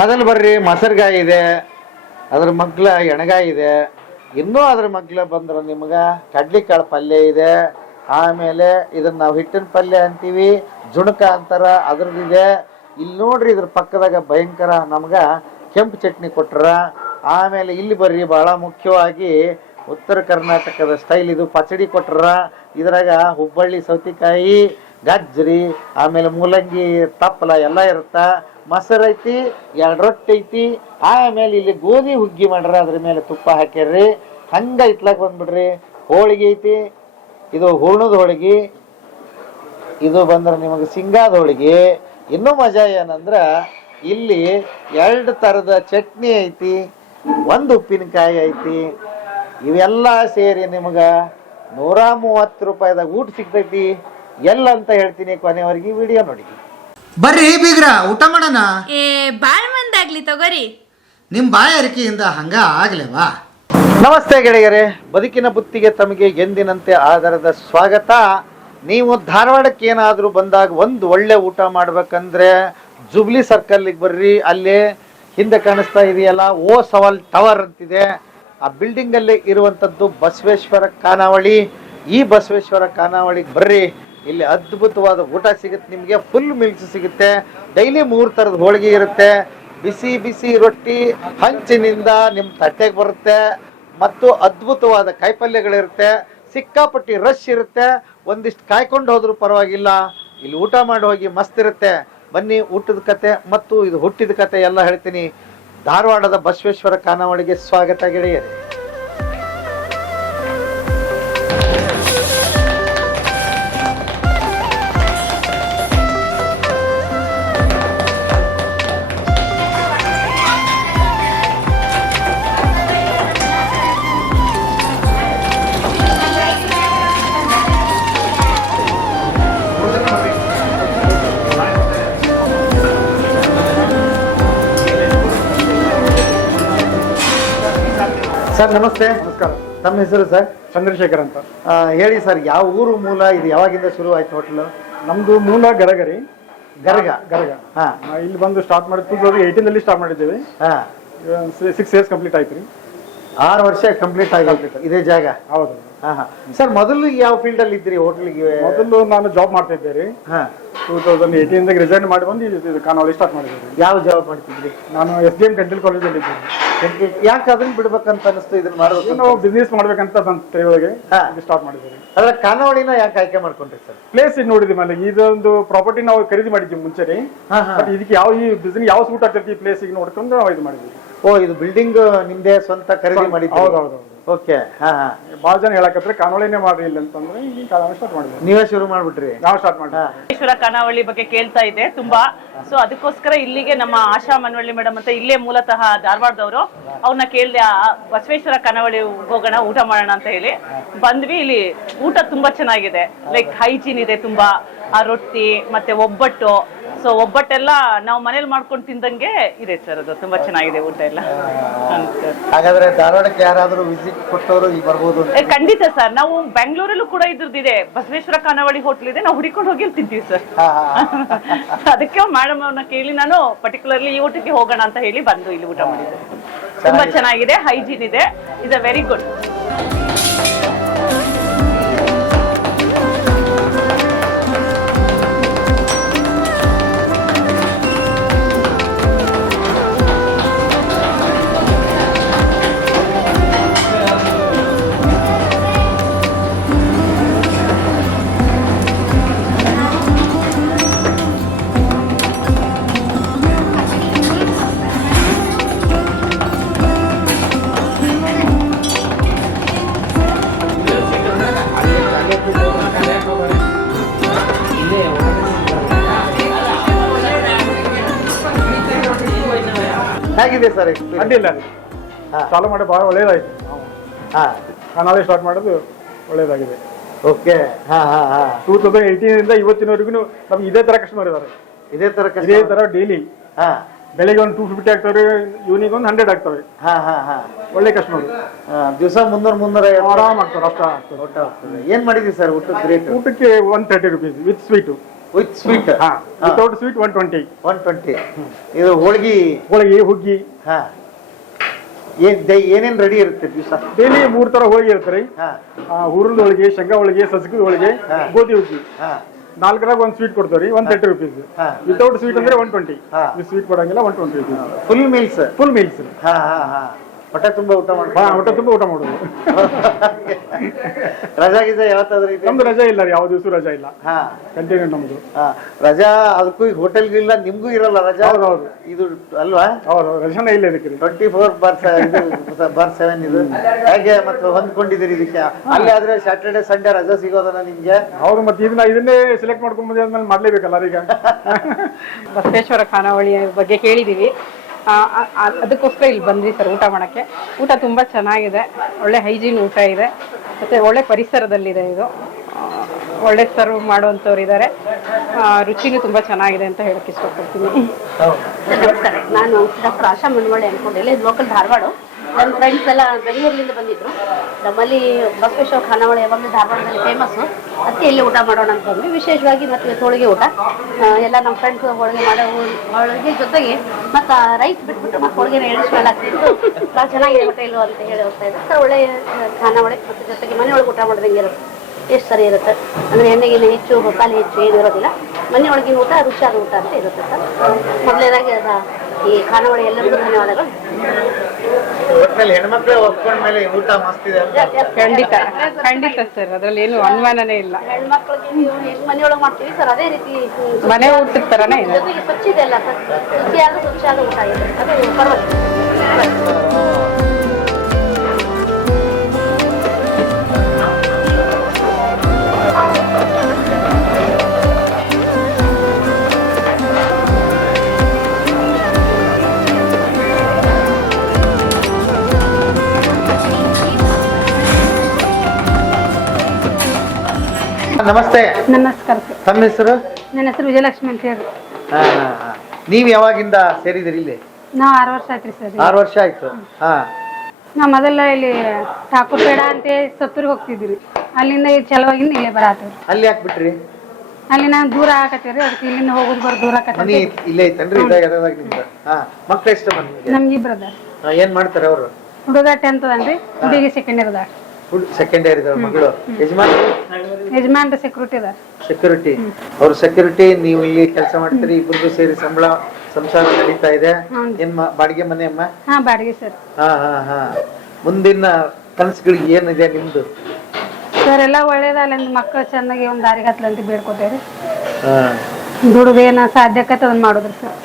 ಮೊದಲು ಬರ್ರಿ ಮೊಸರುಗಾಯಿ ಇದೆ, ಅದ್ರ ಮಗ್ಲ ಎಣಗಾಯಿ ಇದೆ, ಇನ್ನೂ ಅದ್ರ ಮಗ್ಲ ಬಂದ್ರೆ ನಿಮ್ಗೆ ಕಡ್ಲಿಕಾಳು ಪಲ್ಯ ಇದೆ. ಆಮೇಲೆ ಇದನ್ನ ನಾವು ಹಿಟ್ಟಿನ ಪಲ್ಯ ಅಂತೀವಿ, ಜುಣಕ ಅಂತಾರ, ಅದ್ರದ್ದಿದೆ. ಇಲ್ಲಿ ನೋಡ್ರಿ ಇದ್ರ ಪಕ್ಕದಾಗ ಭಯಂಕರ ನಮ್ಗೆ ಕೆಂಪು ಚಟ್ನಿ ಕೊಟ್ರ. ಆಮೇಲೆ ಇಲ್ಲಿ ಬರ್ರಿ ಬಹಳ ಮುಖ್ಯವಾಗಿ ಉತ್ತರ ಕರ್ನಾಟಕದ ಸ್ಟೈಲ್ ಇದು ಪಚಡಿ ಕೊಟ್ರ. ಇದ್ರಾಗ ಹುಬ್ಬಳ್ಳಿ ಸೌತೆಕಾಯಿ, ಗಜ್ಜರಿ, ಆಮೇಲೆ ಮೂಲಂಗಿ ತಪ್ಪಲ ಎಲ್ಲ ಇರುತ್ತ. ಮೊಸರು ಐತಿ, 2 ರೊಟ್ಟಿ ಐತಿ. ಆಮೇಲೆ ಇಲ್ಲಿ ಗೋಧಿ ಹುಗ್ಗಿ ಮಾಡ್ರ, ಅದ್ರ ಮೇಲೆ ತುಪ್ಪ ಹಾಕ್ಯಾರ್ರಿ. ಹಂಗ ಇತ್ಲಾಕ್ ಬಂದ್ಬಿಡ್ರಿ. ಹೋಳಿಗೆ ಐತಿ, ಇದು ಹೂರ್ಣದ ಹೋಳಿಗೆ, ಇದು ಬಂದ್ರೆ ನಿಮಗೆ ಸಿಂಗಾದ ಹೋಳಿಗೆ. ಇನ್ನೂ ಮಜಾ ಏನಂದ್ರ ಇಲ್ಲಿ 2 ಥರದ ಚಟ್ನಿ ಐತಿ, 1 ಉಪ್ಪಿನಕಾಯಿ ಐತಿ. ಇವೆಲ್ಲ ಸೇರಿ ನಿಮ್ಗೆ 130 ರೂಪಾಯಿದಾಗ ಊಟ ಸಿಗ್ತೈತಿ. ಎಲ್ಲಂತ ಹೇಳ್ತೀನಿ, ಕೊನೆವರೆಗೆ ವಿಡಿಯೋ ನೋಡಿ. ಬರ್ರಿ ಬೀಗ್ರ, ಊಟ ಮಾಡೋಣ. ಬಾಳ್ ಮಂದಾಗ್ಲಿ ತಗೋರಿ. ನಿಮ್ಮ ಬಾಯಾರಿಕೆಯಿಂದ ಹಂಗ ಆಗ್ಲೇವಾ? ನಮಸ್ತೆ ಗೆಳೆಯರೇ, ಬದುಕಿನ ಬುತ್ತಿಗೆ ತಮಗೆ ಎಂದಿನಂತೆ ಆಧಾರದ ಸ್ವಾಗತ. ನೀವು ಧಾರವಾಡಕ್ಕೆ ಏನಾದರೂ ಬಂದಾಗ ಒಂದು ಒಳ್ಳೆ ಊಟ ಮಾಡ್ಬೇಕಂದ್ರೆ ಜುಬ್ಲಿ ಸರ್ಕಲ್ಗೆ ಬರ್ರಿ. ಅಲ್ಲಿ ಹಿಂದೆ ಕಾಣಿಸ್ತಾ ಇದೆಯಲ್ಲ ಓ ಸವಾಲ್ ಟವರ್ ಅಂತಿದೆ, ಆ ಬಿಲ್ಡಿಂಗ್ ಅಲ್ಲಿ ಇರುವಂತದ್ದು ಬಸವೇಶ್ವರ ಖಾನಾವಳಿ. ಈ ಬಸವೇಶ್ವರ ಖಾನಾವಳಿಗೆ ಬರ್ರಿ, ಇಲ್ಲಿ ಅದ್ಭುತವಾದ ಊಟ ಸಿಗುತ್ತೆ ನಿಮಗೆ. ಫುಲ್ ಮಿಲ್ಕ್ಸ್ ಸಿಗುತ್ತೆ. ಡೈಲಿ 3 ಥರದ ಹೋಳಿಗೆ ಇರುತ್ತೆ. ಬಿಸಿ ಬಿಸಿ ರೊಟ್ಟಿ ಹಂಚಿನಿಂದ ನಿಮ್ಮ ತಟ್ಟೆಗೆ ಬರುತ್ತೆ. ಮತ್ತು ಅದ್ಭುತವಾದ ಕಾಯಿಪಲ್ಯಗಳಿರುತ್ತೆ. ಸಿಕ್ಕಾಪಟ್ಟಿ ರಶ್ ಇರುತ್ತೆ. ಒಂದಿಷ್ಟು ಕಾಯ್ಕೊಂಡು ಹೋದ್ರೂ ಪರವಾಗಿಲ್ಲ, ಇಲ್ಲಿ ಊಟ ಮಾಡಿ ಹೋಗಿ ಮಸ್ತ್ ಇರುತ್ತೆ. ಬನ್ನಿ, ಊಟದ ಕತೆ ಮತ್ತು ಇದು ಹುಟ್ಟಿದ ಕತೆ ಎಲ್ಲ ಹೇಳ್ತೀನಿ. ಧಾರವಾಡದ ಬಸವೇಶ್ವರ ಖಾನಾವಳಿಗೆ ಸ್ವಾಗತ ಗೆಳೆಯರೇ. ಸರ್ ನಮಸ್ತೆ. ನಮಸ್ಕಾರ. ತಮ್ಮ ಹೆಸರು ಸರ್? ಚಂದ್ರಶೇಖರ್ ಅಂತ. ಹೇಳಿ ಸರ್, ಯಾವ ಊರು ಮೂಲ, ಇದು ಯಾವಾಗಿಂದ ಶುರು ಆಯ್ತು ಹೋಟ್ಲು? ನಮ್ದು ಮೂಲ ಗರಗರಿ. ಗರಗ. ಹಾ, ಇಲ್ಲಿ ಬಂದು ಸ್ಟಾರ್ಟ್ ಮಾಡಿ 2018 ಸ್ಟಾರ್ಟ್ ಮಾಡಿದ್ದೇವೆ. ಹಾ, 6 years ಕಂಪ್ಲೀಟ್ ಆಯ್ತು. 6 ವರ್ಷ ಕಂಪ್ಲೀಟ್ ಆಗಿ ಇದೇ ಜಾಗ? ಹೌದು. ಸರ್, ಮೊದಲು ಯಾವ ಫೀಲ್ಡ್ ಅಲ್ಲಿ ಇದ್ರಿ ಹೋಟ್ಲಿಗೆ? ಮೊದಲು ನಾನು ಜಾಬ್ ಮಾಡ್ತಾ ಇದ್ದೆ. 2018 ರಿಸೈನ್ ಮಾಡಿ ಬಂದು ಇದು ಖಾನಾವಳಿ ಸ್ಟಾರ್ಟ್ ಮಾಡಿದ್ದೇವೆ. ಯಾವ ಜಾಬ್ ಮಾಡ್ತಿದ್ರಿ? ನಾನು SDM ಡೆಂಟಲ್ ಕಾಲೇಜಲ್ಲಿ ಇದ್ದೇನೆ. ಯಾಕೆ ಅದನ್ನ ಬಿಡ್ಬೇಕಂತ ಅನಿಸ್ತು? ಇದನ್ನ ಮಾಡ್ಬೇಕು, ನಾವು ಬಿಸ್ನೆಸ್ ಮಾಡ್ಬೇಕಂತ ಒಳಗೆ ಸ್ಟಾರ್ಟ್ ಮಾಡಿದ್ದೇವೆ. ಅದ್ರ ಖಾನಾವಳಿನ ಯಾಕೆ ಆಯ್ಕೆ ಮಾಡ್ಕೊಂಡ್ರಿ ಸರ್? ಪ್ಲೇಸ್ ಇದು ನೋಡಿದ್ವಿ ಮೇಲೆ ಇದೊಂದು ಪ್ರಾಪರ್ಟಿ ನಾವು ಖರೀದಿ ಮಾಡಿದ್ವಿ ಮುಂಚೆನೆ. ಬಟ್ ಇದಕ್ಕೆ ಯಾವ ಈ ಬಿಸ್ನೆಸ್ ಯಾವ ಸೂಟ್ ಆಗ್ತೈತಿ ಈ ಪ್ಲೇಸ್ ಈಗ ನೋಡ್ಕೊಂಡು ನಾವು ಇದು ಮಾಡಿದ್ವಿ. ಓ, ಇದು ಬಿಲ್ಡಿಂಗ್ ನಿಮ್ದೇ ಸ್ವಂತ ಖರೀದಿ ಮಾಡಿದ್ರಿ? ಹೌದೌದು. ಓಕೆ. ಬಹಳ ಜನ ಹೇಳಕತ್ರೆ ಖಾನಾವಳಿನೇ ಮಾಡ್ರಿ ಇಲ್ಲ ಅಂತಂದ್ರೆ ಈಗ ಖಾನಾವಳಿ ಸ್ಟಾರ್ಟ್ ಮಾಡಿದ್ವಿ. ನೀವೇ ಶುರು ಮಾಡ್ಬಿಟ್ರಿ? ನಾವು ಸ್ಟಾರ್ಟ್ ಮಾಡಿದ್ವಿ. ಬಸವೇಶ್ವರ ಖಾನಾವಳಿ ಬಗ್ಗೆ ಕೇಳ್ತಾ ಇದೆ ತುಂಬಾ. ಸೊ ಅದಕ್ಕೋಸ್ಕರ ಇಲ್ಲಿಗೆ ನಮ್ಮ ಆಶಾ ಮನವಳ್ಳಿ ಮೇಡಮ್ ಅಂತ ಇಲ್ಲೇ ಮೂಲತಃ ಧಾರವಾಡದವರು, ಅವ್ರನ್ನ ಕೇಳಿದೆ ಬಸವೇಶ್ವರ ಖಾನಾವಳಿ ಹೋಗೋಣ ಊಟ ಮಾಡೋಣ ಅಂತ ಹೇಳಿ ಬಂದ್ವಿ. ಇಲ್ಲಿ ಊಟ ತುಂಬಾ ಚೆನ್ನಾಗಿದೆ, ಲೈಕ್ ಹೈಜೀನ್ ಇದೆ ತುಂಬಾ. ಆ ರೊಟ್ಟಿ ಮತ್ತೆ ಒಬ್ಬಟ್ಟು, ಸೊ ಒಬ್ಬಟ್ಟೆಲ್ಲ ನಾವು ಮನೇಲಿ ಮಾಡ್ಕೊಂಡು ತಿಂದಂಗೆ ಇದೆ ಸರ್. ಅದು ತುಂಬಾ ಚೆನ್ನಾಗಿದೆ ಊಟ ಎಲ್ಲ. ಹಾಗಾದ್ರೆ ಧಾರವಾಡಕ್ಕೆ ಯಾರಾದ್ರೂ ವಿಸಿಟ್ ಕೊಟ್ಟವರು ಇಲ್ಲಿ ಬರ್ಬೋದು? ಖಂಡಿತ ಸರ್, ನಾವು ಬೆಂಗಳೂರಲ್ಲೂ ಕೂಡ ಇದ್ರದ್ದಿದೆ, ಬಸವೇಶ್ವರ ಖಾನಾವಳಿ ಹೋಟ್ಲ್ ಇದೆ, ನಾವು ಹುಡುಕೊಂಡು ಹೋಗಿ ತಿಂತೀವಿ ಸರ್. ಅದಕ್ಕೆ ಮೇಡಮ್ ಅವ್ರನ್ನ ಕೇಳಿ ನಾನು ಪರ್ಟಿಕ್ಯುಲರ್ಲಿ ಈ ಊಟಕ್ಕೆ ಹೋಗೋಣ ಅಂತ ಹೇಳಿ ಬಂದು ಇಲ್ಲಿ ಊಟ ಮಾಡಿದ್ದೆ. ತುಂಬಾ ಚೆನ್ನಾಗಿದೆ, ಹೈಜೀನ್ ಇದೆ, ಇಸ್ ಅ ವೆರಿ ಗುಡ್. ಹೇಗಿದೆ ಸರ್? ಅಡ್ಡಿಲ್ಲ, ಚಾಲು ಮಾಡಿ ಬಹಳ ಒಳ್ಳೇದಾಯ್ತು. ಖಾನಾವಳಿ ಸ್ಟಾರ್ಟ್ ಮಾಡೋದು ಒಳ್ಳೇದಾಗಿದೆ. ಓಕೆ. 2018 ಇಂದ ಇವತ್ತಿನವರೆಗೂ ನಮ್ಗೆ ಇದೇ ತರ ಕಸ್ಟಮರ್ ಇದಾರೆ. ಇದೇ ತರ ಡೈಲಿ ಬೆಳಿಗ್ಗೆ ಒಂದು 250 ಆಗ್ತವೆ, ಈವ್ನಿಂಗ್ ಒಂದು 100 ಆಗ್ತವೆ. ಒಳ್ಳೆ ಕಸ್ಟಮರ್. ದಿವಸ 300 ಆರಾಮ್ ಆಗ್ತಾರೆ. ಅಷ್ಟ ಆಗ್ತದೆ. ಏನ್ ಮಾಡಿದ್ವಿ ಸರ್ ಊಟಕ್ಕೆ ರೇಟ್? ಊಟಕ್ಕೆ 130 rupees with sweet. With sweet. ಹಾ ವಿತೌಟ್ ಸ್ವೀಟ್ 120. 120. ಇದು ಹೋಳಿಗೆ ಹೋಳಿಗೆ ಹುಗ್ಗಿ ಹಾ ಏನೇನ್ ರೆಡಿ ಇರುತ್ತೆ ದಿವಸ? ಡೈಲಿ 3 ತರ ಹೋಳಿಗೆ ಇರ್ತಾರೆ. ಹುರುಳ್ದ ಹೋಳಿಗೆ, ಶೇಂಗಾ ಹೋಳಿಗೆ, ಸಜ್ಜಕದ ಹೋಳಿಗೆ, ಗೋಧಿ ಹುಗ್ಗಿ. 4 ಒಂದು ಸ್ವೀಟ್ ಕೊಡ್ತಾರೆ, 130 rupees. ವಿತೌಟ್ ಸ್ವೀಟ್ ಅಂದ್ರೆ 120. ಸ್ವೀಟ್ ಕೊಡಂಗಿಲ್ಲ, 120 rupees. Full meals. Full meals. ಹೊಟ್ಟೆ ತುಂಬಾ ಊಟ ಮಾಡಿ ಹೊಟ್ಟೆ ತುಂಬ ಊಟ ಮಾಡೋದು. ರಜಾ ಗಿಜಾ ಯಾವತ್ತಾದ್ರೂ ಇದೆ? ನಮ್ದು ರಜಾ ಇಲ್ಲ, ಯಾವ ದಿವಸ ರಜಾ ಇಲ್ಲ. ಕಂಟಿನ್ಯೂ ನಮ್ದು ರಜಾ. ಅದಕ್ಕೂ ಹೋಟೆಲ್ಗೂ ಇಲ್ಲ, ನಿಮ್ಗೂ ಇರಲ್ಲ ರಜಾ. ಹೌದು ಇದು ಅಲ್ವಾ? ಹೌದು, ರಜಾನೇ ಇಲ್ಲ ಇದಕ್ಕೆ. 24/7 ಇದು ಹೇಗೆ ಮತ್ತೆ ಹೊಂದ್ಕೊಂಡಿದ್ದೀರಿ ಇದಕ್ಕೆ? ಅಲ್ಲಿ ಆದ್ರೆ ಸ್ಯಾಟರ್ಡೆ ಸಂಡೇ ರಜಾ ಸಿಗೋದನ್ನ ನಿಮ್ಗೆ? ಹೌದು, ಮತ್ತೆ ಇದನ್ನೇ ಸೆಲೆಕ್ಟ್ ಮಾಡ್ಕೊಂಡ್ ಬಂದ್ಮೇಲೆ ಮಾಡ್ಲೇಬೇಕಲ್ಲ ಈಗ. ಬಸವೇಶ್ವರ ಖಾನಾವಳಿ ಬಗ್ಗೆ ಕೇಳಿದೀವಿ, ಅದಕ್ಕೋಸ್ಕರ ಇಲ್ಲಿ ಬಂದ್ವಿ ಸರ್ ಊಟ ಮಾಡಕ್ಕೆ. ಊಟ ತುಂಬಾ ಚೆನ್ನಾಗಿದೆ, ಒಳ್ಳೆ ಹೈಜೀನ್ ಊಟ ಇದೆ, ಮತ್ತೆ ಒಳ್ಳೆ ಪರಿಸರದಲ್ಲಿದೆ. ಇದು ಒಳ್ಳೆ ಸರ್ವ್ ಮಾಡುವಂಥವ್ರು ಇದ್ದಾರೆ, ರುಚಿನೂ ತುಂಬಾ ಚೆನ್ನಾಗಿದೆ ಅಂತ ಹೇಳಕ್ ಇಷ್ಟಪಡ್ತೀನಿ. ನಮಸ್ಕಾರ, ನಾನು ಡಾಕ್ಟರ್ ಆಶಾ ಮನವಳ್ಳಿ ಅನ್ಕೊಂಡಿಲ್ಲ, ಇದು ಲೋಕಲ್ ಧಾರವಾಡ. ನನ್ನ ಫ್ರೆಂಡ್ಸ್ ಎಲ್ಲ ಬೆಂಗಳೂರಿನಿಂದ ಬಂದಿದ್ರು. ನಮ್ಮಲ್ಲಿ ಬಸವೇಶ್ವರ ಖಾನಾವಳಿ ಯಾವಾಗಲೂ ಧಾರವಾಡದಲ್ಲಿ ಫೇಮಸ್ಸು, ಅದಕ್ಕೆ ಇಲ್ಲಿ ಊಟ ಮಾಡೋಣ ಅಂತ ಬಂದ್ವಿ. ವಿಶೇಷವಾಗಿ ಮತ್ತು ಹೋಳಿಗೆ ಊಟ ಎಲ್ಲ ನಮ್ಮ ಫ್ರೆಂಡ್ಸ್ ಹೋಳಿಗೆ ಮಾಡೋ ಹೋಳಿಗೆ ಜೊತೆಗೆ ಮತ್ತು ರೈಸ್ ಬಿಟ್ಬಿಟ್ಟು ಮತ್ತು ಹೋಳಿಗೆನ ಎಳಿಸ್ಮೇಲೆ ಆಗ್ತಿತ್ತು. ಭಾಳ ಚೆನ್ನಾಗಿದೆ ಹೋಟೆಲು ಅಂತ ಹೇಳಿ ಹೋಗ್ತಾ ಇದೆ ಸರ್. ಒಳ್ಳೆಯ ಖಾನಾವಳಿ ಮತ್ತು ಜೊತೆಗೆ ಮನೆಯೊಳಗೆ ಊಟ ಮಾಡೋದಂಗೆ ಇರುತ್ತೆ, ಎಷ್ಟು ಸರಿ ಇರುತ್ತೆ. ಅಂದರೆ ಎಣ್ಣೆಗಿನ ಹೆಚ್ಚು ಮಸಾಲೆ ಹೆಚ್ಚು ಏನು ಇರೋದಿಲ್ಲ. ಮನೆಯೊಳಗಿನ ಊಟ ರುಚಿಯಾದ ಊಟ ಅಂತ ಇರುತ್ತೆ ಸರ್. ಮೊದಲನೇದಾಗಿ ಈ ಖಾನಾವಳಿ ಎಲ್ಲರಿಗೂ ಧನ್ಯವಾದಗಳು. ಹೆಣ್ಮಕ್ಳು ಒಪ್ಕೊಂಡ್ಮೇಲೆ ಊಟ ಮಸ್ತ್ ಇದೆ. ಖಂಡಿತ ಖಂಡಿತ ಸರ್, ಅದ್ರಲ್ಲಿ ಏನು ಅನುಮಾನನೇ ಇಲ್ಲ. ಹೆಣ್ಮಕ್ಳಿಗೆ ನೀವು ಹೆಂಗ್ ಮನೆಯೊಳಗೆ ಮಾಡ್ತೀವಿ ಸರ್, ಅದೇ ರೀತಿ ಮನೆ ಊಟದ ತರನೇ ಇದೆ. ಜೊತೆಗೆ ಸ್ವಚ್ಛ ಇದೆ ಅಲ್ಲ ಸರ್, ಶುಚಿಯಾದ ಊಟ ಇದೆ, ಅದು ಪರವಾಗಿಲ್ಲ. ನಮಸ್ತೆ. ನಮಸ್ಕಾರ ಸರ್. ತಮ್ಮ ಹೆಸರು? ನನ್ನ ಹೆಸರು ವಿಜಯಲಕ್ಷ್ಮಿ ಅಂತ ಹೇಳಿ. ನೀವ್ ಯಾವಾಗಿಂದ ಸೇರಿದಿರಿ ಇಲ್ಲಿ? ನಾವು 6 ವರ್ಷ ಆಯ್ತ್ರಿ ಸರ್. 6 ವರ್ಷ ಆಯ್ತು. ನಾ ಮೊದಲ ಇಲ್ಲಿ ಠಾಕೂರ್ಪೇಡ ಅಂತ ಸತ್ತೂರಿಗೆ ಹೋಗ್ತಿದ್ವಿ, ಅಲ್ಲಿಂದ ಈಗ ಚಲವಾಗಿಂದ ಇಲ್ಲೇ ಬರತ್ತೇವ್ರಿ. ಅಲ್ಲಿ ಯಾಕೆ ಬಿಟ್ರಿ? ಅಲ್ಲಿ ನಾನು ದೂರ ಆಗತ್ತೇವ್ರಿ, ಅದಕ್ಕೆ ಇಲ್ಲಿಂದ ಹೋಗೋದು ಬರೋದು ದೂರ ಮನಿ ಆಗತ್ತೆ. ಇಲ್ಲೇ ಐತನ್ರಿ? ಇದಾಗ ನಿಮ್ದು ಮಕ್ಳು ಎಷ್ಟು ನಿಮ್ಗೆ? ನಮ್ಗೆ ಇಬ್ರು ಅದಾರ. ಏನ್ ಮಾಡ್ತಾರೆ ಅವರು? ಹುಡುಗ 10th ಅದನ್ರಿ, ಹುಡುಗಿ 2nd ಇಯರ್ ಅದಾರ. ಸೆಕೆಂಡ್ ಇಯರ್ ಇದಾರ ಮಗಳು. ಯಜಮಾನ್ರ ಸೆಕ್ಯೂರಿಟಿ ಅದಾರ. ಸೆಕ್ಯೂರಿಟಿ. ಅವ್ರ ಸೆಕ್ಯೂರಿಟಿ, ನೀವು ಇಲ್ಲಿ ಕೆಲಸ ಮಾಡ್ತೀರಿ, ಇಬ್ಬರಿಗೂ ಸೇರಿ ಸಂಸಾರ ನಡೀತಾ ಇದೆ. ಏನ್ ಬಾಡಿಗೆ ಮನೆ ಅಮ್ಮ? ಹಾ, ಬಾಡಿಗೆ ಸರ್. ಮುಂದಿನ ಕನಸುಗಳಿಗೆ ಏನಿದೆ ನಿಮ್ದು? ಸರ್ ಎಲ್ಲ ಒಳ್ಳೇದಲ್ಲ, ಮಕ್ಕಳು ಚೆನ್ನಾಗಿ ಒಂದ್ ದಾರಿಗೆ ಹತ್ಲಂತ ಬೇಡ್ಕೋತೇವ್ರಿ. ದುಡ್ದೇನ ಸಾಧ್ಯಕತೆ ಅದನ್ನ ಮಾಡೋದ್ರಿ ಸರ್.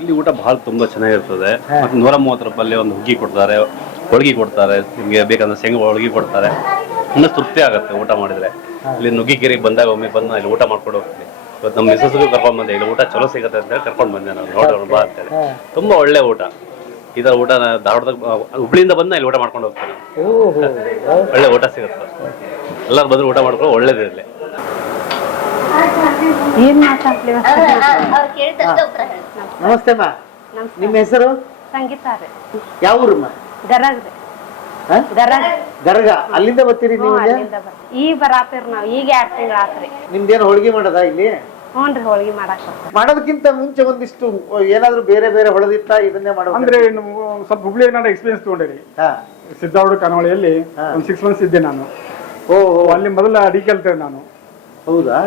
ಇಲ್ಲಿ ಊಟ ಬಹಳ ತುಂಬಾ ಚೆನ್ನಾಗಿರ್ತದೆ. ಮತ್ತೆ 130 ರೂಪಾಯಿ ಒಂದು ಹುಗ್ಗಿ ಕೊಡ್ತಾರೆ, ಹೋಳಿಗೆ ಕೊಡ್ತಾರೆ, ನಿಮ್ಗೆ ಬೇಕಂದ್ರೆ ಶೇಂಗಾ ಹೋಳಿಗೆ ಕೊಡ್ತಾರೆ. ಇನ್ನೂ ತೃಪ್ತಿ ಆಗುತ್ತೆ ಊಟ ಮಾಡಿದ್ರೆ. ಇಲ್ಲಿ ನುಗ್ಗಿಕೆರೆಗೆ ಬಂದಾಗ ಒಮ್ಮೆ ಬಂದು ಇಲ್ಲಿ ಊಟ ಮಾಡ್ಕೊಂಡು ಹೋಗ್ತೀನಿ. ಇವತ್ತು ನಮ್ಮ ಮಿಸಸ್ಗೂ ಕರ್ಕೊಂಡ್ ಬಂದೆ, ಇಲ್ಲಿ ಊಟ ಚಲೋ ಸಿಗುತ್ತೆ ಅಂತ ಹೇಳಿ ಕರ್ಕೊಂಡ್ ಬಂದೆ ನಾನು. ನೋಡೋಣ ಬಾ ಅಂತೇಳಿ. ತುಂಬಾ ಒಳ್ಳೆ ಊಟ. ಇದರ ಊಟ ಧಾರವಾಡದಾಗ ಹುಬ್ಳಿಯಿಂದ ಬಂದ ಇಲ್ಲಿ ಊಟ ಮಾಡ್ಕೊಂಡು ಹೋಗ್ತೇನೆ. ಒಳ್ಳೆ ಊಟ ಸಿಗುತ್ತೆ, ಎಲ್ಲರೂ ಬಂದ್ರೆ ಊಟ ಮಾಡ್ಕೊಂಡು ಒಳ್ಳೇದು ಇಲ್ಲಿ. ಏನ್ ಮಾತಾಡ್ಲಿ? ನಮಸ್ತೆ ಅಮ್ಮ, ನಿಮ್ಮ ಹೆಸರು? ಸಂಗೀತ ರೀ. ಯಾವ ಊರಮ್ಮ? ಗರಗ್ ಗರಗ. ಅಲ್ಲಿಂದ ಬರ್ತೀರಿ ನೀವು? ಈಗ ಬರಾತೀರಿ ನಾವು, ಈಗ 2 ತಿಂಗಳು ಆತ್ರಿ. ನಿಮ್ದೇನು ಹೋಳಿಗೆ ಮಾಡೋದಾ ಇಲ್ಲಿ? ಹ್ಞೂನ್ರಿ, ಹೋಳಿಗೆ ಮಾಡಕ್ ಮಾಡೋದಕ್ಕಿಂತ ಮುಂಚೆ ಒಂದಿಷ್ಟು ಏನಾದ್ರು ಬೇರೆ ಬೇರೆ ಹೊಳದಿತ್ತ ಇದನ್ನೇ ಮಾಡೋ ಅಂದ್ರೆ ಸ್ವಲ್ಪ ಹುಬ್ಳಿ ನಾನು ಎಕ್ಸ್ಪೀರಿಯನ್ಸ್ ತಗೊಂಡಿರಿ. ಸಿದ್ದಾವೂರು ಖಾನಾವಳಿಯಲ್ಲಿ ಒಂದು 6 months ಇದ್ದೆ ನಾನು. ಅಲ್ಲಿ ಮೊದಲ ಅಡಿಗೆ ಕಲ್ತೆ ನಾನು. ಹೌದಾ?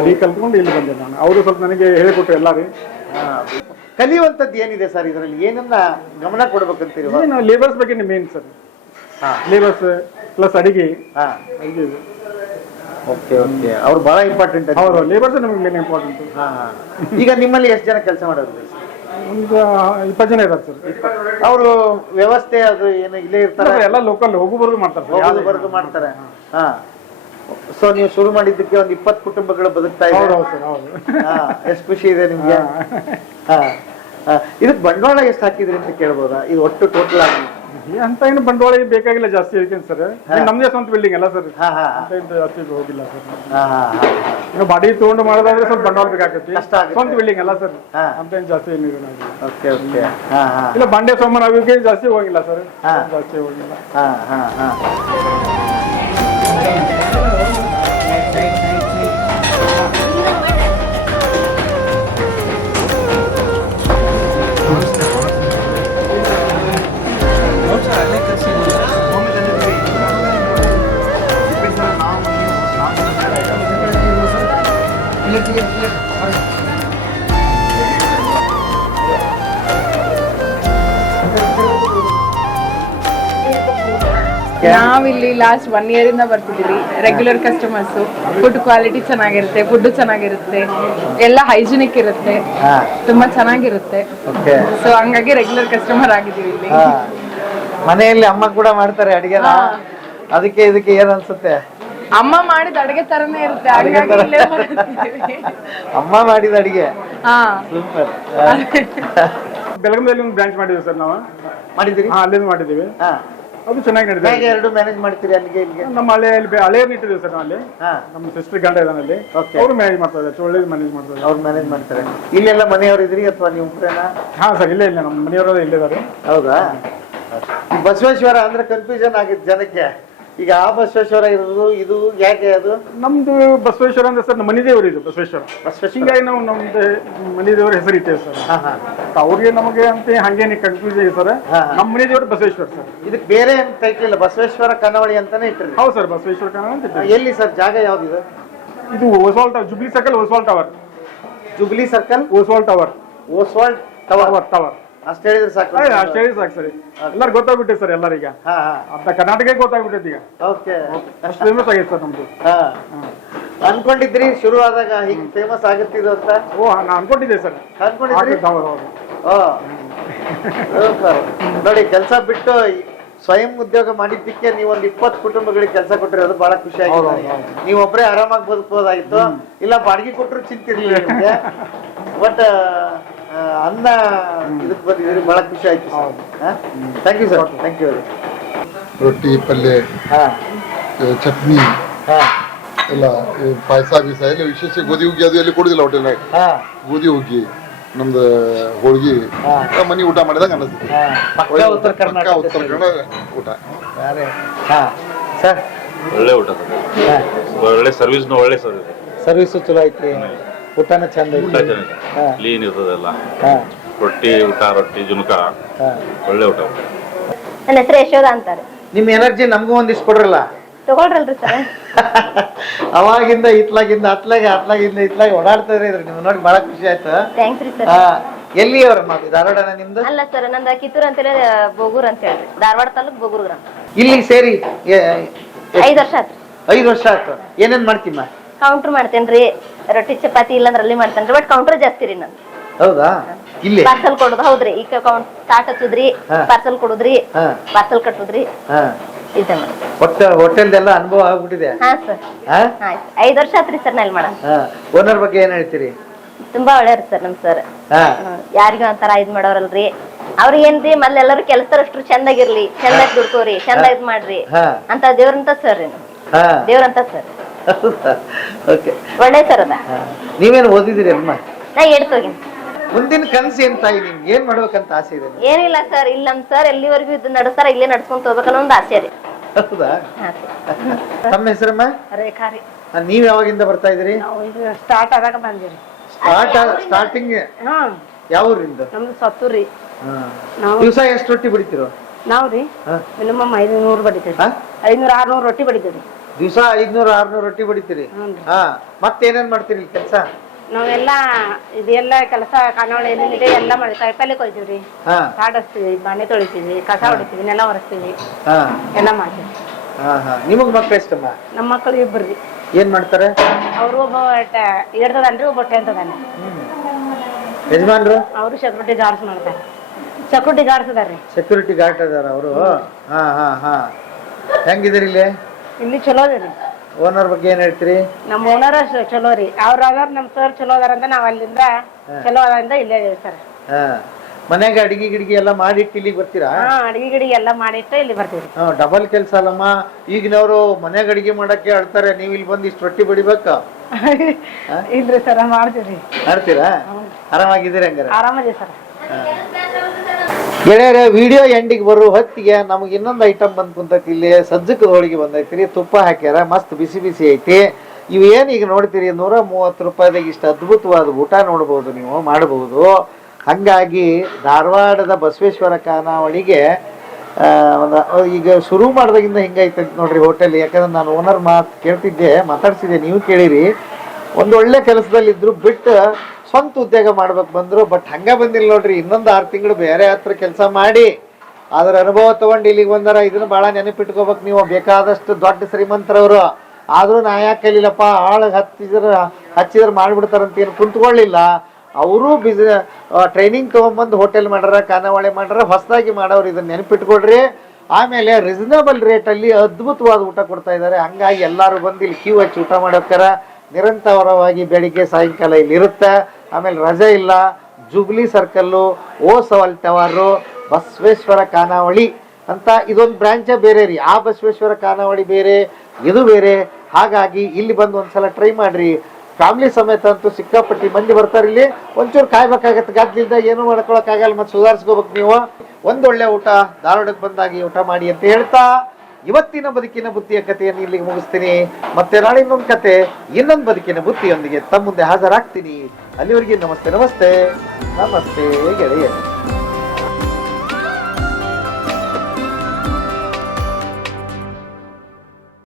ಅಡಿಗೆ ಕಲ್ತ್ಕೊಂಡು ಇಲ್ಲಿ ಬಂದೆ ನಾನು. ಅವರು ಸ್ವಲ್ಪ ನನಗೆ ಹೇಳಿಕೊಟ್ರು ಎಲ್ಲ ರೀ. ಕಲಿಯುವಂತದ್ದು ಏನಿದೆ ಸರ್ ಇದರಲ್ಲಿ? ಏನನ್ನ ಗಮನ ಕೊಡ್ಬೇಕಂತೀರಿ? ಲೇಬರ್ಸ್ ಬಗ್ಗೆ ಮೇನ್ ಸರ್. ಲೇಬರ್ಸ್ ಪ್ಲಸ್ ಅಡಿಗೆ. ಅವ್ರು ಬಹಳ ಇಂಪಾರ್ಟೆಂಟ್. ಹೌದು, ಲೇಬರ್ಸ್ ನಮಗೆ ಮೇನ್ ಇಂಪಾರ್ಟೆಂಟ್. ಈಗ ನಿಮ್ಮಲ್ಲಿ ಎಷ್ಟು ಜನ ಕೆಲಸ ಮಾಡೋರು? ಒಂದು 20 ಜನ ಇದ್ದಾರೆ ಸರ್. ಅವರು ವ್ಯವಸ್ಥೆ ಅದು ಏನು ಇಲ್ಲೇ ಇರ್ತಾರೆ? ಎಲ್ಲ ಲೋಕಲ್ ಹೋಗುಬರ್ದು ಮಾಡ್ತಾರೆ, ಬರೆದು ಮಾಡ್ತಾರೆ. ಸೊ ನೀವು ಶುರು ಮಾಡಿದ್ದಕ್ಕೆ ಒಂದು 20 ಕುಟುಂಬಗಳು ಬದುಕ್ತಾ ಇದ್ದಾರೆ. ಎಷ್ಟು ಖುಷಿ ಇದೆ ನಿಮ್ಗೆ. ಇದಕ್ ಬಂಡವಾಳ ಎಷ್ಟು ಹಾಕಿದ್ರಿ ಅಂತ ಕೇಳ್ಬೋದಾ? ಇದು ಒಟ್ಟು ಟೋಟಲ್ ಆಗಿ ಅಂತ ಏನು ಬಂಡವಾಳ ಬೇಕಾಗಿಲ್ಲ ಜಾಸ್ತಿ ಹೇಳ್ತೀನಿ ಸರ್. ನಮ್ದೇ ಸ್ವಂತ ಬಿಲ್ಡಿಂಗ್ ಅಲ್ಲ ಸರ್, ಜಾಸ್ತಿ ಹೋಗಿಲ್ಲ ಸರ್. ಇನ್ನು ಬಾಡಿ ತಗೊಂಡು ಮಾಡೋದಾದ್ರೆ ಸ್ವಲ್ಪ ಬಂಡವಾಳ ಬೇಕಾಗತ್ತೆ. ಸ್ವಂತ ಬಿಲ್ಡಿಂಗ್ ಅಲ್ಲ ಸರ್, ಅಂತ ಏನು ಜಾಸ್ತಿ ಏನಿದೆ. ಇಲ್ಲ ಬಾಂಡೆ ಸಾಮಾನು ಅವಕ್ಕೆ ಜಾಸ್ತಿ ಹೋಗಿಲ್ಲ ಸರ್, ಜಾಸ್ತಿ ಹೋಗಿಲ್ಲ. ನಾವಿಲ್ಲಿ ಲಾಸ್ಟ್ 1 year ಇಂದ ಬರ್ತಿದ್ದೀವಿ. Regular customers. ಫುಡ್ ಕ್ವಾಲಿಟಿ ಚೆನ್ನಾಗಿರುತ್ತೆ, ಫುಡ್ ಚೆನ್ನಾಗಿರುತ್ತೆ, ಎಲ್ಲ ಹೈಜಿನಿಕ್ ಇರುತ್ತೆ, ತುಂಬಾ ಚೆನ್ನಾಗಿರುತ್ತೆ. ಸೊ ಹಂಗಾಗಿ ರೆಗ್ಯುಲರ್ ಕಸ್ಟಮರ್ ಆಗಿದ್ದೀವಿ ಇಲ್ಲಿ. ಮನೆಯಲ್ಲಿ ಅಮ್ಮ ಕೂಡ ಮಾಡ್ತಾರೆ ಅಡಿಗೆನ, ಅದಕ್ಕೆ ಇದಕ್ಕೆ ಏನ್ ಅನ್ಸುತ್ತೆ? ಅಮ್ಮ ಮಾಡಿದ ಅಡಿಗೆ ತರನೇ ಇರುತ್ತೆ, ಹಾಗಾಗಿ ಇಲ್ಲೇ ಬರ್ತಿದ್ದೀವಿ. ಅಮ್ಮ ಮಾಡಿದ ಅಡಿಗೆ ಹಾ ಸೂಪರ್. ಬೆಳಗಾವಿಯಲ್ಲಿ ಒಂದು ಬ್ರಾಂಚ್ ಮಾಡಿದ್ವಿ ಸರ್ ನಾವು. ಮಾಡಿದಿರಿ? ಅಲ್ಲಿಂದ ಮಾಡಿದ್ದೀವಿ. ಅದು ಚೆನ್ನಾಗಿ ನಡೆದಿದೆ. ಹೇಗೆ ಎರಡು ಮ್ಯಾನೇಜ್ ಮಾಡ್ತೀರಿ ಅಲ್ಲಿಗೆ ಇಲ್ಲಿಗೆ? ನಮ್ಮ ಹಳೆಯವ್ರನ್ನ ಇಟ್ಟಿದ್ದೀವಿ ಸರ್ ನಾವು ಅಲ್ಲಿ. ನಮ್ಮ ಸಿಸ್ಟರ್ ಗಂಡ ಇದಾನೆ ಅಲ್ಲಿ, ಅವರು ಮ್ಯಾನೇಜ್ ಮಾಡ್ತಾರೆ, ಒಳ್ಳೇದು ಮ್ಯಾನೇಜ್ ಮಾಡ್ತಾರೆ. ಅವ್ರು ಮ್ಯಾನೇಜ್ ಮಾಡ್ತಾರೆ. ಇಲ್ಲೆಲ್ಲ ಮನೆಯವ್ರು ಇದ್ರಿ ಅಥವಾ ನೀವು ಒಬ್ಬರೇನಾ? ಹಾ ಸರ್, ಇಲ್ಲೇ ಇಲ್ಲ, ನಮ್ಮ ಮನೆಯವರು ಇಲ್ಲಿದ್ದಾರೆ. ಹೌದಾ? ಈ ಬಸವೇಶ್ವರ ಅಂದ್ರೆ ಕನ್ಫ್ಯೂಷನ್ ಆಗಿತ್ತು ಜನಕ್ಕೆ. ಈಗ ಆ ಬಸವೇಶ್ವರ ಇರೋದು ಇದು ಯಾಕೆ? ಅದು ನಮ್ದು ಬಸವೇಶ್ವರ ಅಂದ್ರೆ ಸರ್ ನಮ್ಮ ಮನೆ ದೇವರು ಇದು ಬಸವೇಶ್ವರ. ಹಿಂಗಾಗಿ ನಾವು ನಮ್ದು ಮನೆ ದೇವರ ಹೆಸರು ಇಟ್ಟೇವೆ ಸರ್. ಅವ್ರಿಗೆ ನಮಗೆ ಅಂತ ಹಂಗೇನೆ ಕನ್ಫ್ಯೂಸ್ ಇದೆ ಸರ್. ನಮ್ಮ ಮನೆ ದೇವರು ಬಸವೇಶ್ವರ ಸರ್. ಇದಕ್ಕೆ ಬೇರೆ ಏನ್ ಟೈಟ್ಲ್ ಇಲ್ಲ, ಬಸವೇಶ್ವರ ಕನ್ನವಳಿ ಅಂತಾನೆ ಇಟ್ಟಿರಿ? ಹೌದು ಸರ್, ಬಸವೇಶ್ವರ ಕನ್ನಡ ಅಂತ ಇಟ್ಟಿರಿ. ಎಲ್ಲಿ ಸರ್ ಜಾಗ ಯಾವ್ದಿದೆ? ಇದು Oswal tower, jubilee circle Oswal tower. Jubilee circle Oswal tower. Oswal tower. Tower ಅಷ್ಟು ಹೇಳಿದ್ರೆ ಸಾಕು? ಅಷ್ಟೇ ಸಾಕು ಸರ್. ಎಲ್ಲರೂ ಗೊತ್ತಾಗ್ಬಿಟ್ಟಿದೆ ಸರ್, ಎಲ್ಲರೀಗ ಅರ್ಧ ಕರ್ನಾಟಕ ಗೊತ್ತಾಗ್ಬಿಟ್ಟೈತಿ ಈಗ. ಓಕೆ, ಅಷ್ಟು ಫೇಮಸ್ ಆಗೈತೆ ಸರ್ ನಮ್ದು. ಅನ್ಕೊಂಡಿದ್ರಿ ಶುರು ಆದಾಗ ಹಿಂಗ್ ಫೇಮಸ್ ಆಗುತ್ತಿದ್ದು ಅಂತ? ಓ, ನಾನು ಅನ್ಕೊಂಡಿದ್ದೆ ಸರ್. ಅನ್ಕೊಂಡಿದ್ರಿ? ನೋಡಿ, ಕೆಲಸ ಬಿಟ್ಟು ಸ್ವಯಂ ಉದ್ಯೋಗ ಮಾಡಿದ್ದಕ್ಕೆ ನೀವೊಂದು 20 ಕುಟುಂಬಗಳಿಗೆ ಕೆಲಸ ಕೊಟ್ಟಿರೋದು ಬಹಳ ಖುಷಿ ಆಗಿದೆ. ನೀವೊಬ್ಬರೇ ಆರಾಮಾಗಿ ಬದುಕಬಹುದಾಗಿತ್ತು, ಇಲ್ಲ ಬಾಡಿಗೆ ಕೊಟ್ಟರು ಚಿಂತಿರ್ಲಿಲ್ಲ ನಿಮ್ಗೆ. ಬಟ್ ಅನ್ನ ಇದಕ್ಕೆ ಬಂದಿದ್ದೀರಿ, ಬಹಳ ಖುಷಿ ಆಯ್ತು. Thank you sir, thank you. ರೊಟ್ಟಿ, ಪಲ್ಯ, ಚಟ್ನಿ ಎಲ್ಲ, ಪಾಯಸ ಗೀಸ ಎಲ್ಲ ವಿಶೇಷ. ಗೋಧಿ ಹುಗ್ಗಿ ಅದು ಎಲ್ಲಿ ಕೊಡುದಿಲ್ಲ ಹೋಟೆಲ್ನಾಗ. ಗೋಧಿ ಹುಗ್ಗಿ, ನಮ್ದು ಹೋಳ್ಗಿ ಮನಿ ಊಟ ಮಾಡಿದಾಗ ಅನ್ನಿಸ್ತದೆ. ಉತ್ತರ ಕರ್ನಾಟಕ ಊಟ ಸರ್, ಒಳ್ಳೆ ಊಟ ಸರ್, ಒಳ್ಳೆ ಸರ್ವಿಸ್, ಒಳ್ಳೆ ಸರ್ವಿಸ್. ಸರ್ವಿಸು ಚಲೋ ಐತಿ, ಊಟನ ಚಂದ ಐತಿ, ಕ್ಲೀನ್ ಇರ್ತದೆಲ್ಲ. ರೊಟ್ಟಿ ಊಟ, ರೊಟ್ಟಿ ಜುನ್ಕ, ಒಳ್ಳೆ ಊಟ. ನನ್ನ ಹೆಸರು ಯಶೋಧ ಅಂತಾರೆ. ನಿಮ್ ಎನರ್ಜಿ ನಮಗೂ ಒಂದಿಷ್ಟು ಕೊಡ್ರಲ್ಲ. ತಗೊಳ್ರಲ್ರಿ ಸರ್. ಅವಾಗಿಂದ ಇತ್ಲಾಗಿಂದ ಅತ್ಲಾಗಿಂದ ಇತ್ಲಾಗಿ ಓಡಾಡ್ತಾರೆ ಇದ್ರಿ, ನಿಮ್ ನೋಡಿ ಬಹಳ ಖುಷಿ ಆಯ್ತು. ಥ್ಯಾಂಕ್ಸ್ ರೀ ಸರ್. ಎಲ್ಲಿ ಅವರಮ್ಮ? ಧಾರವಾಡನ ನಿಮ್ದು? ಅಲ್ಲ ಸರ್, ನಂದು ಕಿತ್ತೂರ್ ಅಂತೇಳಿ ಬೋಗೂರ್ ಅಂತ ಹೇಳ್ರಿ, ಧಾರವಾಡ ತಾಲೂಕ್ ಬೋಗೂರ್ ಗ್ರಾಮ. ಇಲ್ಲಿ ಸೇರಿ 5 ವರ್ಷ ಆತ್ರಿ. 5 ವರ್ಷ ಆಯ್ತು. ಏನೇನ್ ಮಾಡ್ತೀಮ್ಮ? ಕೌಂಟರ್ ಮಾಡ್ತೇನ್ರಿ, ರೊಟ್ಟಿ ಚಪಾತಿ ಇಲ್ಲಂದ್ರ ಅಲ್ಲಿ ಮಾಡ್ತೇನ್ರಿ. ಬಟ್ ಕೌಂಟರ್ ಜಾಸ್ತಿ ರೀ ನಂದು. ಹೌದಾ? ಇಲ್ಲಿ ಪಾರ್ಸಲ್ ಕೊಡುದು? ಹೌದ್ರಿ. ಈಗ ತಾಟ್ ಹಚ್ಚುದ್ರಿ, ಪಾರ್ಸಲ್ ಕೊಡುದ್ರಿ, ಪಾರ್ಸಲ್ ಕಟ್ಟುದ್ರಿ, ಇದೆ ಮಾಡಿ. ಒಟ್ಟ ಹೋಟೆಲ್ದೆಲ್ಲ ಅನುಭವ ಆಗ್ಬಿಟ್ಟಿದೆ? ಹಾ ಸರ್. 5 ವರ್ಷ ಆತ್ರಿ ಸರ್. ನಾ ಇಲ್ಲಿ ಮಾಡ. ಓನರ್ ಬಗ್ಗೆ ಏನ್ ಹೇಳ್ತೀರಿ? ತುಂಬಾ ಒಳ್ಳೆಯವ್ರಿ ಸರ್ ನಮ್ ಸರ್. ಯಾರಿಗ ಒಂಥರ ಇದ್ ಮಾಡೋರಲ್ರಿ. ಅವ್ರಿಗೆ ಏನ್ರಿ ಮೊದ್ಲು ಎಲ್ಲರೂ ಕೆಲಸದಷ್ಟು ಚಂದಾಗಿರ್ಲಿ, ಚಂದಾಗಿ ದುಡ್ಕೋರಿ, ಚಂದ ಇದ್ ಮಾಡ್ರಿ ಅಂತ ದೇವ್ರಂತ ಸರ್. ದೇವ್ರಂತ ಸರ್. ಒಳ್ಳೆ ಸರ್ ಅದ. ನೀವೇನು ಓದಿದಿರಿ ಅಮ್ಮ? ನಾ ಹೇಳ್ತೋಗಿನಿ. ಮುಂದಿನ ಕನ್ಸು ಏನ್ ತಾಯಿ? ನಿಮ್ಗೆ ಏನ್ ಮಾಡ್ಬೇಕಂತ ಆಸೆ ಇದೆ? ಏನಿಲ್ಲ ಸರ್, ಇಲ್ಲ ನಮ್ ಸರ್ ಎಲ್ಲಿವರೆಗೂ ಇದು ನಡೆಸ್ತಾರ ಇಲ್ಲೇ ನಡ್ಸ್ಕೊಂತ ಹೋಗ್ಬೇಕನ್ನೋ ಒಂದು ಆಸೆ ರೀ. ಹೌದಾ? ತಮ್ಮ ಹೆಸರಮ್ಮ? ರೇಖಾ ರೀ. ನೀವ್ ಯಾವಾಗಿಂದ ಬರ್ತಾ ಇದೀರಿ? ಸ್ಟಾರ್ಟ್ ಆದಾಗ ಬಂದಿರಿ. ಸ್ಟಾರ್ಟಿಂಗ್ ಯಾವ ಊರಿಂದ? ನಮ್ದು ಸತ್ತೂರಿ. ದಿವಸ ಎಷ್ಟು ರೊಟ್ಟಿ ಬಡಿತೀರೋ? ನಾವ್ರಿ ಮಿನಿಮಮ್ 500 ಬಡಿತೀವಿ. 500-600 ರೊಟ್ಟಿ ಬಡಿತೀವಿ ದಿವಸ. 500-600 ರೊಟ್ಟಿ ಬಡಿತೀರಿ? ಮತ್ತೇನೇನ್ ಮಾಡ್ತೀರಿ ಕೆಲಸ? ನಾವೆಲ್ಲ ಇದೆಲ್ಲ ಕೆಲಸ ಖಾನಾವಳಿ ಏನೇನಿದೆ ಎಲ್ಲ ಮಾಡಿ ಕಾಯಿಪಲ್ಲೆ ಕೊಯ್ತೀವ್ರಿ, ಕಾಡಿಸ್ತೀವಿ, ಮನೆ ತೊಳಿತೀವಿ, ಕಸ ಹೊಡಿತೀವಿ, ನೆಲ ಒರೆಸ್ತೀವಿ, ಎಲ್ಲ ಮಾಡ್ತೀವಿ. ನಿಮಗ್ ಮಕ್ಳು ಎಷ್ಟಮ್ಮ? ನಮ್ಮ ಮಕ್ಕಳು 2 ರೀ. ಏನ್ ಮಾಡ್ತಾರೆ? ಅವ್ರು ಒಬ್ಬ ಇಡ್ತದನ್ರಿ, ಒಬ್ಬ ಟೆಂತದಾನೆ. ಯಜಮಾನ್ರು? ಅವರು ಸೆಕ್ಯೂರಿಟಿ ಗಾರ್ಡ್ಸ್ ಮಾಡ್ತಾರೆ. ಸೆಕ್ಯೂರಿಟಿ ಗಾರ್ಡ್ಸ್ ಅದಾರ್ರಿ. ಸೆಕ್ಯೂರಿಟಿ ಗಾರ್ಡ್ ಅದಾರ ಅವರು? ಹೆಂಗಿದ್ರಿ ಇಲ್ಲಿ? ಇಲ್ಲಿ ಚಲೋ ಅದೇರಿ. ಓನರ್ ಬಗ್ಗೆ ಏನ್ ಹೇಳ್ತೀರಿ? ನಮ್ಮ ಓನರ್ ಚಲೋ ರೀ. ಅವ್ರ ನಮ್ ಸರ್ ಚಲೋ ಅದಾರ ಅಂತ ನಾವ್ ಅಲ್ಲಿಂದ ಚಲೋ ಅದ ಇಲ್ಲೇ ಸರ್. ಮನ್ಯಾಗ ಅಡಿಗೆ ಗಿಡಿಗೆ ಎಲ್ಲ ಮಾಡಿಟ್ಟು ಇಲ್ಲಿಗೆ ಬರ್ತೀರಾ? ಅಡಿಗೆ ಗಿಡಿಗೆ ಎಲ್ಲ ಮಾಡಿಟ್ಟು ಇಲ್ಲಿ ಬರ್ತೀವಿ. ಡಬಲ್ ಕೆಲ್ಸ ಅಲ್ಲಮ್ಮ. ಈಗಿನವರು ಮನ್ಯಾಗ ಅಡಿಗೆ ಮಾಡಕ್ಕೆ ಆಡ್ತಾರೆ, ನೀವ್ ಇಲ್ಲಿ ಬಂದು ಇಷ್ಟು ರೊಟ್ಟಿ ಬಡಿಬೇಕ? ಇಲ್ರಿ ಸರ್, ಮಾಡ್ತೀವಿ. ಮಾಡ್ತೀರಾ? ಆರಾಮಾಗಿದ್ದೀರಿ ಹಂಗಾರೆ? ಆರಾಮದಿ ಸರ್. ಗೆಳೆಯರೆ, ವಿಡಿಯೋ ಎಂಡಿಗೆ ಬರೋ ಹೊತ್ತಿಗೆ ನಮಗೆ ಇನ್ನೊಂದು ಐಟಮ್ ಬಂದ್ ಕುಂತೈತಿ. ಇಲ್ಲಿ ಸಜ್ಜಕದ ಹೋಳಿಗೆ ಬಂದೈತಿ, ತುಪ್ಪ ಹಾಕ್ಯಾರ, ಮಸ್ತ್ ಬಿಸಿ ಬಿಸಿ ಐತಿ. ಇವೇನು ಈಗ ನೋಡ್ತೀರಿ 130 ರೂಪಾಯಿದಾಗ ಇಷ್ಟು ಅದ್ಭುತವಾದ ಊಟ ನೋಡ್ಬೋದು, ನೀವು ಮಾಡಬಹುದು. ಹಂಗಾಗಿ ಧಾರವಾಡದ ಬಸವೇಶ್ವರ ಖಾನಾವಳಿಗೆ ಈಗ ಶುರು ಮಾಡಿದಾಗಿಂದ ಹಿಂಗೈತೆ ನೋಡ್ರಿ ಹೋಟೆಲ್. ಯಾಕಂದ್ರೆ ನಾನು ಓನರ್ ಮಾತಾಡ್ಸಿದ್ದೆ, ನೀವು ಕೇಳಿರಿ. ಒಂದೊಳ್ಳೆ ಕೆಲಸದಲ್ಲಿ ಇದ್ರು ಬಿಟ್ಟು ಸ್ವಂತ ಉದ್ಯೋಗ ಮಾಡ್ಬೇಕು ಬಂದ್ರು. ಬಟ್ ಹಂಗ ಬಂದಿಲ್ಲ ನೋಡ್ರಿ, ಇನ್ನೊಂದು 6 ತಿಂಗಳು ಬೇರೆ ಹತ್ರ ಕೆಲಸ ಮಾಡಿ ಅದ್ರ ಅನುಭವ ತಗೊಂಡು ಇಲ್ಲಿಗೆ ಬಂದಾರ. ಇದನ್ನ ಬಹಳ ನೆನಪಿಟ್ಕೋಬೇಕು ನೀವು. ಬೇಕಾದಷ್ಟು ದೊಡ್ಡ ಶ್ರೀಮಂತರವರು ಆದ್ರೂ ನಾ ಯಾಕೆ ಕಲೀಲಪ್ಪ, ಆಳ್ ಹಚ್ಚಿದ್ರೆ ಮಾಡ್ಬಿಡ್ತಾರಂತ ಏನು ಕುಂತ್ಕೊಳ್ಳಿಲ್ಲ. ಅವರು ಟ್ರೈನಿಂಗ್ ತಗೊಂಡ್ಬಂದು ಹೋಟೆಲ್ ಮಾಡ್ಯಾರ, ಖಾನಾವಳಿ ಮಾಡ್ಯಾರ, ಹೊಸದಾಗಿ ಮಾಡೋರು. ಇದನ್ನ ನೆನಪಿಟ್ಕೊಡ್ರಿ. ಆಮೇಲೆ ರೀಸನಬಲ್ ರೇಟಲ್ಲಿ ಅದ್ಭುತವಾದ ಊಟ ಕೊಡ್ತಾ ಇದ್ದಾರೆ. ಹಂಗಾಗಿ ಎಲ್ಲರೂ ಬಂದು ಇಲ್ಲಿ ಕ್ಯೂ ಹಚ್ಚಿ ಊಟ ಮಾಡೋಕ್ಕಾರ ನಿರಂತರವಾಗಿ ಬೆಳಿಗ್ಗೆ ಸಾಯಂಕಾಲ ಇಲ್ಲಿ ಇರುತ್ತೆ. ಆಮೇಲೆ ರಜೆ ಇಲ್ಲ. ಜುಬ್ಲಿ ಸರ್ಕಲ್ಲು, ಓಸವಲ್ ಟವರು, ಬಸವೇಶ್ವರ ಖಾನಾವಳಿ ಅಂತ ಇದೊಂದು ಬ್ರಾಂಚೇ ಬೇರೆ ರೀ. ಆ ಬಸವೇಶ್ವರ ಖಾನಾವಳಿ ಬೇರೆ, ಇದು ಬೇರೆ. ಹಾಗಾಗಿ ಇಲ್ಲಿ ಬಂದು ಒಂದ್ಸಲ ಟ್ರೈ ಮಾಡ್ರಿ. ಫ್ಯಾಮಿಲಿ ಸಮೇತ ಅಂತೂ ಸಿಕ್ಕಾಪಟ್ಟಿ ಮಂದಿ ಬರ್ತಾರೆ. ಇಲ್ಲಿ ಒಂಚೂರು ಕಾಯ್ಬೇಕಾಗತ್ತೆ, ಗದ್ದಲಿಂದ ಏನು ಮಾಡ್ಕೊಳಕ್ಕಾಗಲ್ಲ, ಮತ್ತೆ ಸುಧಾರಿಸ್ಕೋಬೇಕು ನೀವು. ಒಂದೊಳ್ಳೆ ಊಟ ಧಾರವಾಡಕ್ಕೆ ಬಂದಾಗಿ ಊಟ ಮಾಡಿ ಅಂತ ಹೇಳ್ತಾ ಇವತ್ತಿನ ಬದುಕಿನ ಬುತ್ತಿಯ ಕಥೆಯನ್ನು ಇಲ್ಲಿಗೆ ಮುಗಿಸ್ತೀನಿ. ಮತ್ತೆ ನಾಳೆ ಇನ್ನೊಂದು ಕತೆ, ಇನ್ನೊಂದು ಬದುಕಿನ ಬುತ್ತಿಯೊಂದಿಗೆ ತಮ್ಮ ಮುಂದೆ ಹಾಜರಾಗ್ತೀನಿ. ಅಲ್ಲಿವರೆಗೆ ನಮಸ್ತೆ ನಮಸ್ತೆ ನಮಸ್ತೆ ಗೆಳೆಯ.